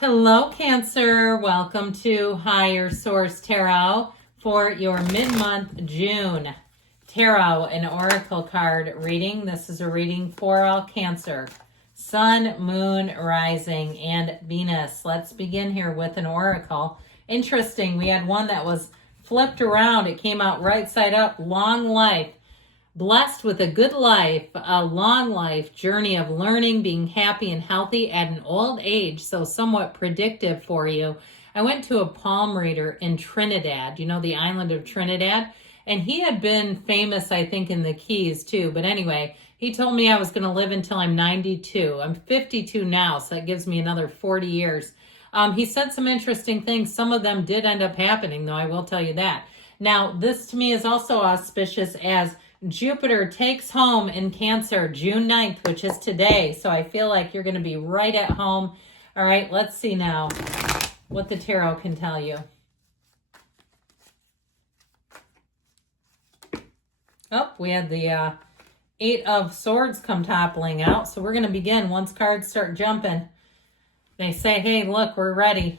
Hello, Cancer. Welcome to Higher Source Tarot for your mid-month June Tarot and Oracle card reading. This is a reading for all Cancer, Sun, Moon, Rising, and Venus. Let's begin here with an Oracle. Interesting, we had one that was flipped around. It came out right side up. Long life. Blessed with a good life, a long life, journey of learning, being happy and healthy at an old age, so somewhat predictive for you. I went to a palm reader in Trinidad, the island of Trinidad, and he had been famous, I think, in the Keys too. But anyway, he told me I was going to live until I'm 92. I'm 52 now, so that gives me another 40 years. He said some interesting things. Some of them did end up happening, though, I will tell you that. Now, this to me is also auspicious as Jupiter takes home in Cancer June 9th, which is today. So I feel like you're going to be right at home. All right, let's see now what the tarot can tell you. Oh, we had the Eight of Swords come toppling out. So we're going to begin once cards start jumping. They say, hey, look, we're ready.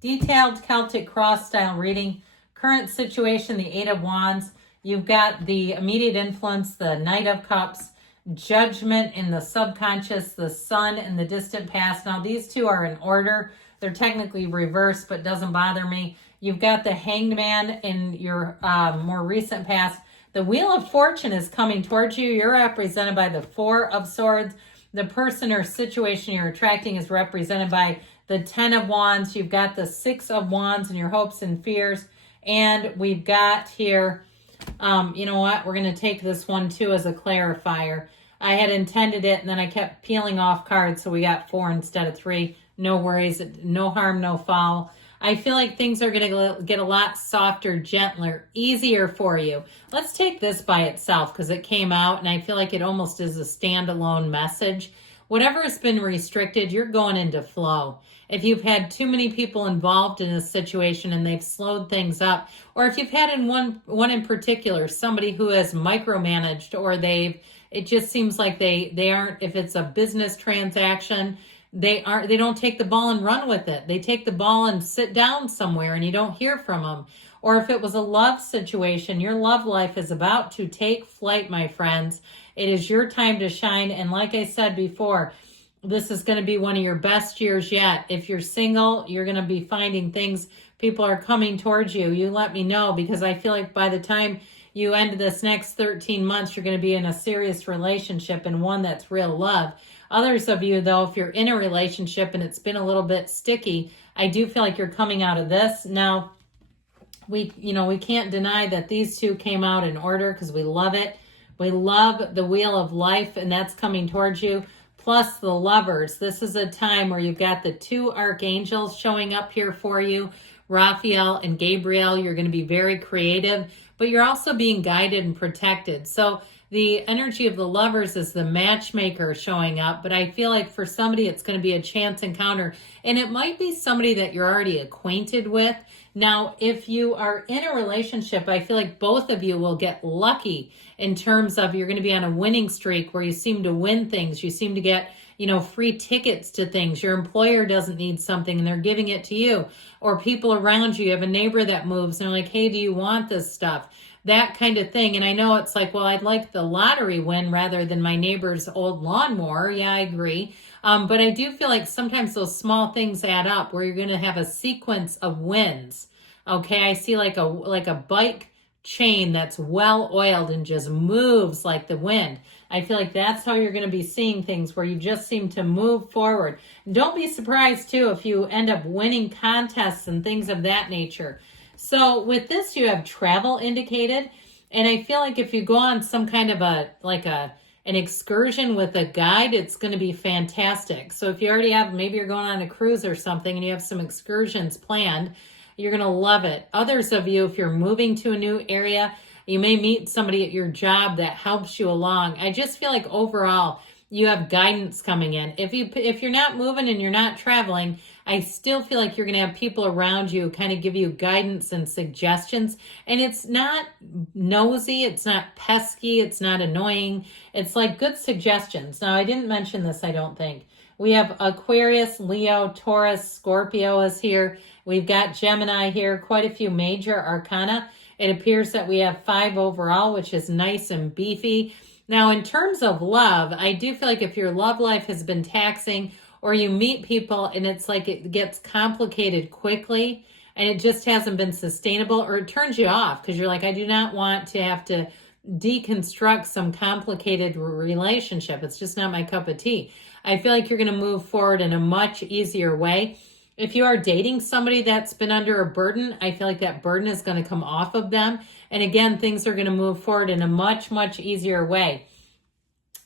Detailed Celtic cross style reading. Current situation, the Eight of Wands. You've got the immediate influence, the Knight of Cups, Judgment in the subconscious, the Sun in the distant past. Now, these two are in order. They're technically reversed, but doesn't bother me. You've got the Hanged Man in your more recent past. The Wheel of Fortune is coming towards you. You're represented by the Four of Swords. The person or situation you're attracting is represented by the Ten of Wands. You've got the Six of Wands in your hopes and fears. And we've got here... you know what? We're going to take this one too as a clarifier. I had intended it and then I kept peeling off cards, so we got 4 instead of 3. No worries, no harm, no foul. I feel like things are going to get a lot softer, gentler, easier for you. Let's take this by itself because it came out and I feel like it almost is a standalone message. Whatever has been restricted, you're going into flow. If you've had too many people involved in a situation and they've slowed things up, or if you've had in one in particular, somebody who has micromanaged, or it just seems like they aren't, if it's a business transaction, they don't take the ball and run with it. They take the ball and sit down somewhere and you don't hear from them. Or if it was a love situation, your love life is about to take flight, my friends. It is your time to shine. And like I said before, this is going to be one of your best years yet. If you're single, you're going to be finding things. People are coming towards you. You let me know, because I feel like by the time you end this next 13 months, you're going to be in a serious relationship and one that's real love. Others of you, though, if you're in a relationship and it's been a little bit sticky, I do feel like you're coming out of this. Now, we can't deny that these two came out in order because we love it. We love the Wheel of Life, and that's coming towards you. Plus the Lovers. This is a time where you've got the 2 archangels showing up here for you, Raphael and Gabriel. You're going to be very creative, but you're also being guided and protected. So the energy of the Lovers is the matchmaker showing up, but I feel like for somebody it's going to be a chance encounter, and it might be somebody that you're already acquainted with. Now, if you are in a relationship, I feel like both of you will get lucky in terms of you're going to be on a winning streak where you seem to win things. You seem to get, free tickets to things. Your employer doesn't need something and they're giving it to you. Or people around you. You have a neighbor that moves and they're like, hey, do you want this stuff? That kind of thing. And I know it's like, well, I'd like the lottery win rather than my neighbor's old lawnmower. Yeah, I agree. But I do feel like sometimes those small things add up where you're going to have a sequence of wins. Okay, I see like a bike chain that's well oiled and just moves like the wind. I feel like that's how you're going to be seeing things, where you just seem to move forward. Don't be surprised too if you end up winning contests and things of that nature. So with this, you have travel indicated. And I feel like if you go on some kind of an excursion with a guide, it's going to be fantastic. So if you already have, maybe you're going on a cruise or something and you have some excursions planned, you're going to love it. Others of you, if you're moving to a new area, you may meet somebody at your job that helps you along. I just feel like overall, you have guidance coming in. If you're not moving and you're not traveling, I still feel like you're going to have people around you kind of give you guidance and suggestions. And it's not nosy, it's not pesky, it's not annoying. It's like good suggestions. Now, I didn't mention this, I don't think. We have Aquarius, Leo, Taurus, Scorpio is here. We've got Gemini here, quite a few major arcana. It appears that we have 5 overall, which is nice and beefy. Now, in terms of love, I do feel like if your love life has been taxing, or you meet people and it's like it gets complicated quickly and it just hasn't been sustainable, or it turns you off because you're like, I do not want to have to deconstruct some complicated relationship. It's just not my cup of tea. I feel like you're going to move forward in a much easier way. If you are dating somebody that's been under a burden, I feel like that burden is going to come off of them. And again, things are going to move forward in a much, much easier way.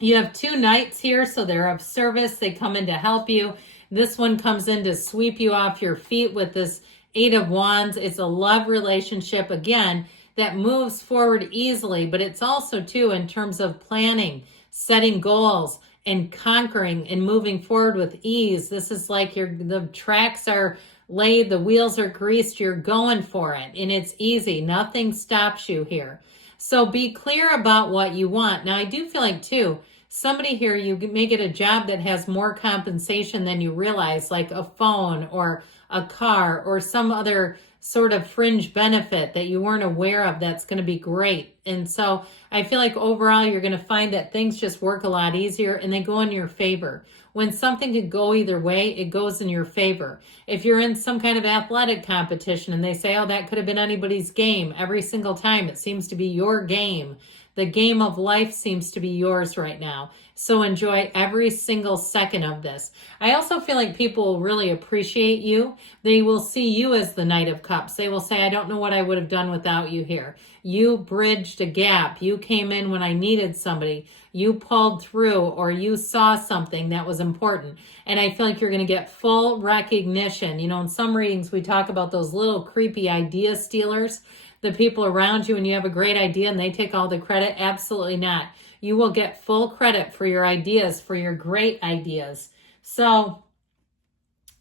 You have 2 knights here, so they're of service. They come in to help you. This one comes in to sweep you off your feet with this 8 of Wands. It's a love relationship, again, that moves forward easily, but it's also, too, in terms of planning, setting goals, and conquering and moving forward with ease. This is like the tracks are laid, the wheels are greased, you're going for it, and it's easy. Nothing stops you here. So be clear about what you want. Now, I do feel like, too, somebody here, you may get a job that has more compensation than you realize, like a phone or a car or some other sort of fringe benefit that you weren't aware of that's going to be great. And so I feel like overall you're going to find that things just work a lot easier and they go in your favor. When something could go either way, it goes in your favor. If you're in some kind of athletic competition and they say, oh, that could have been anybody's game, every single time it seems to be your game. The game of life seems to be yours right now. So enjoy every single second of this. I also feel like people will really appreciate you. They will see you as the Knight of Cups. They will say, I don't know what I would have done without you here. You bridged a gap. You came in when I needed somebody. You pulled through, or you saw something that was important. And I feel like you're going to get full recognition. You know, in some readings, we talk about those little creepy idea stealers, the people around you, and you have a great idea and they take all the credit. Absolutely not. You will get full credit for your ideas, for your great ideas. So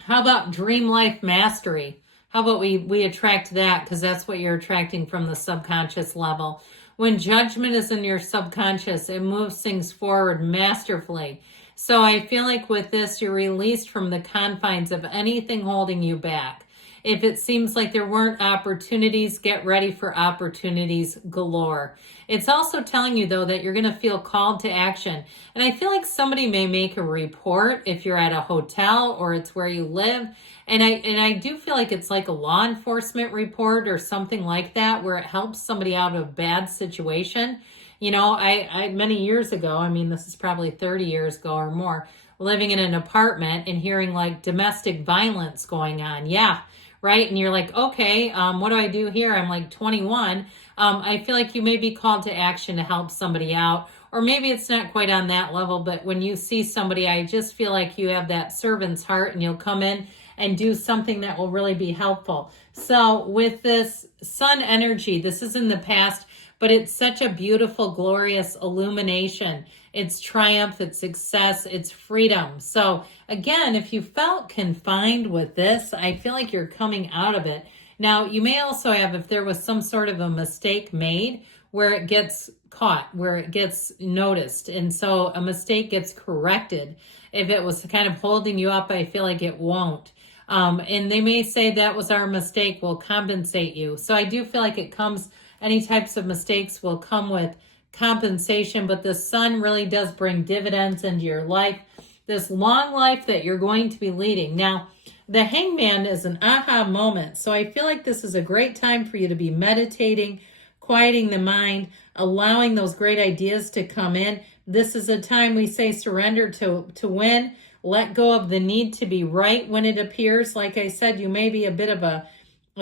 how about dream life mastery? How about we attract that, because that's what you're attracting from the subconscious level. When judgment is in your subconscious, it moves things forward masterfully. So I feel like with this, you're released from the confines of anything holding you back. If it seems like there weren't opportunities, get ready for opportunities galore. It's also telling you, though, that you're going to feel called to action. And I feel like somebody may make a report if you're at a hotel or it's where you live. And I do feel like it's like a law enforcement report or something like that, where it helps somebody out of a bad situation. You know, I many years ago, I mean, this is probably 30 years ago or more, living in an apartment and hearing like domestic violence going on. Yeah. Right? And you're like, okay, what do I do here? I'm like 21. I feel like you may be called to action to help somebody out. Or maybe it's not quite on that level, but when you see somebody, I just feel like you have that servant's heart and you'll come in and do something that will really be helpful. So with this sun energy, this is in the past, but it's such a beautiful, glorious illumination. It's triumph, it's success, it's freedom. So again, if you felt confined with this, I feel like you're coming out of it. Now, you may also have, if there was some sort of a mistake made, where it gets caught, where it gets noticed. And so a mistake gets corrected. If it was kind of holding you up, I feel like it won't. And they may say that was our mistake, we'll compensate you. So I do feel like it comes, any types of mistakes will come with compensation, but the sun really does bring dividends into your life, this long life that you're going to be leading. Now, the Hangman is an aha moment. So I feel like this is a great time for you to be meditating, quieting the mind, allowing those great ideas to come in. This is a time we say surrender to win, let go of the need to be right when it appears. Like I said, you may be a bit of a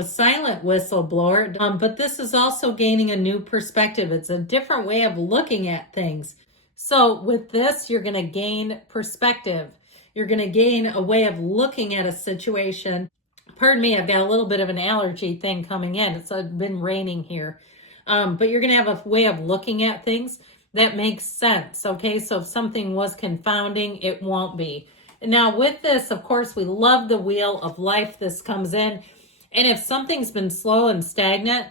silent whistleblower, but this is also gaining a new perspective. It's a different way of looking at things. So with this, you're going to gain perspective. You're going to gain a way of looking at a situation. Pardon me, I've got a little bit of an allergy thing coming in. It's been raining here. But you're going to have a way of looking at things that makes sense. Okay, so if something was confounding, it won't be. Now with this, of course, we love the wheel of life. This comes in. And if something's been slow and stagnant,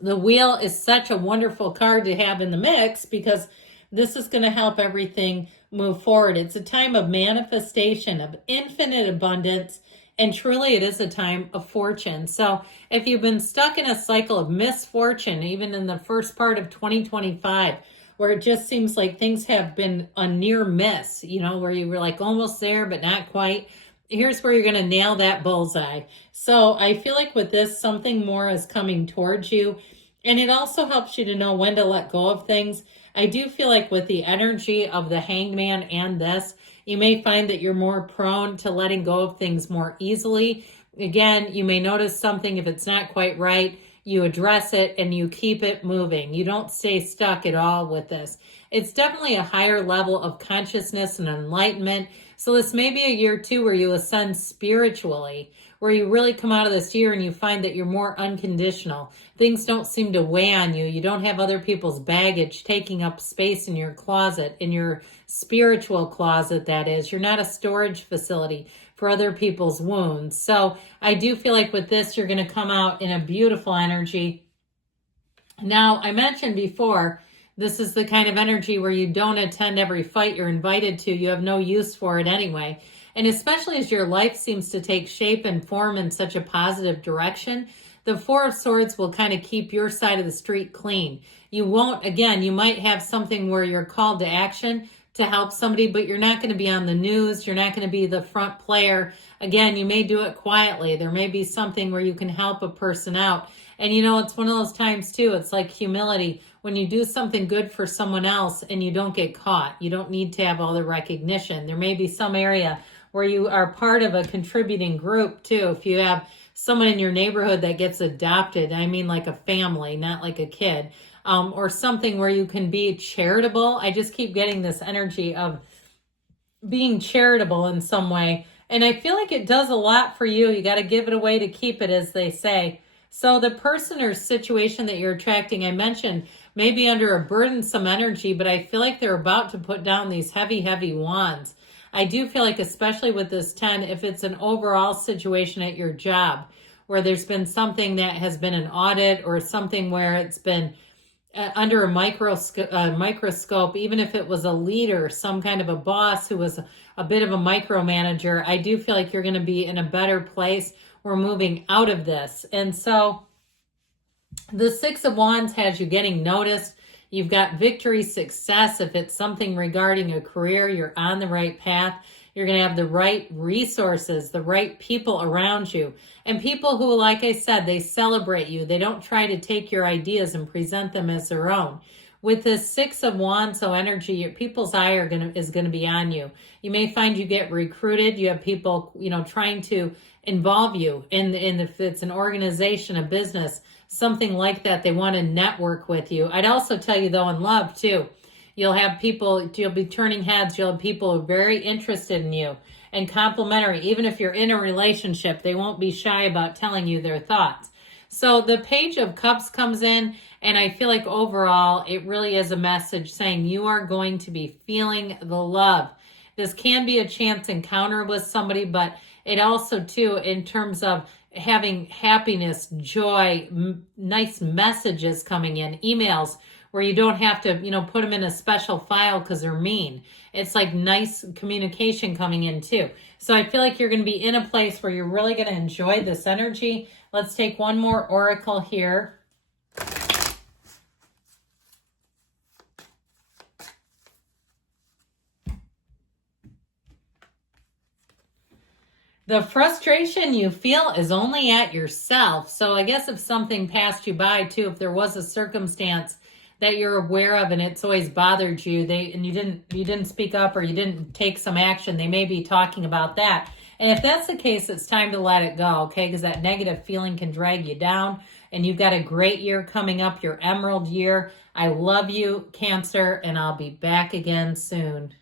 the wheel is such a wonderful card to have in the mix, because this is going to help everything move forward. It's a time of manifestation, of infinite abundance, and truly it is a time of fortune. So if you've been stuck in a cycle of misfortune, even in the first part of 2025, where it just seems like things have been a near miss, where you were like almost there, but not quite, here's where you're going to nail that bullseye. So I feel like with this, something more is coming towards you. And it also helps you to know when to let go of things. I do feel like with the energy of the Hanged Man and this, you may find that you're more prone to letting go of things more easily. Again, you may notice something, if it's not quite right, you address it and you keep it moving. You don't stay stuck at all with this. It's definitely a higher level of consciousness and enlightenment. So this may be a year too where you ascend spiritually, where you really come out of this year and you find that you're more unconditional. Things don't seem to weigh on you. You don't have other people's baggage taking up space in your closet, in your spiritual closet, that is. You're not a storage facility for other people's wounds. So I do feel like with this, you're going to come out in a beautiful energy. Now, I mentioned before, this is the kind of energy where you don't attend every fight you're invited to. You have no use for it anyway. And especially as your life seems to take shape and form in such a positive direction, the Four of Swords will kind of keep your side of the street clean. You won't, again, you might have something where you're called to action to help somebody, but you're not going to be on the news. You're not going to be the front player. Again, you may do it quietly. There may be something where you can help a person out. And it's one of those times too, it's like humility. When you do something good for someone else and you don't get caught, you don't need to have all the recognition. There may be some area where you are part of a contributing group too. If you have someone in your neighborhood that gets adopted, I mean like a family, not like a kid, or something where you can be charitable. I just keep getting this energy of being charitable in some way. And I feel like it does a lot for you. You got to give it away to keep it, as they say. So the person or situation that you're attracting, I mentioned, may be under a burdensome energy, but I feel like they're about to put down these heavy, heavy wands. I do feel like, especially with this 10, if it's an overall situation at your job where there's been something that has been an audit or something where it's been under a microscope, even if it was a leader, some kind of a boss who was a bit of a micromanager, I do feel like you're going to be in a better place. We're moving out of this. And so the Six of Wands has you getting noticed. You've got victory, success. If it's something regarding a career, you're on the right path. You're going to have the right resources, the right people around you. And people who, like I said, they celebrate you. They don't try to take your ideas and present them as their own. With this Six of Wands, so energy, your people's eye is going to be on you. You may find you get recruited. You have people, trying to involve you in if it's an organization, a business, something like that. They want to network with you. I'd also tell you, though, in love, too. You'll have people, you'll be turning heads. You'll have people very interested in you and complimentary. Even if you're in a relationship, they won't be shy about telling you their thoughts. So the Page of Cups comes in, and I feel like overall, it really is a message saying you are going to be feeling the love. This can be a chance encounter with somebody, but it also, too, in terms of having happiness, joy, nice messages coming in, emails, where you don't have to, put them in a special file because they're mean. It's like nice communication coming in too. So I feel like you're going to be in a place where you're really going to enjoy this energy. Let's take one more oracle here. The frustration you feel is only at yourself. So I guess if something passed you by too, if there was a circumstance that you're aware of and it's always bothered you, and you didn't speak up or you didn't take some action, they may be talking about that. And if that's the case, it's time to let it go, okay? Because that negative feeling can drag you down. And you've got a great year coming up, your Emerald year. I love you, Cancer, and I'll be back again soon.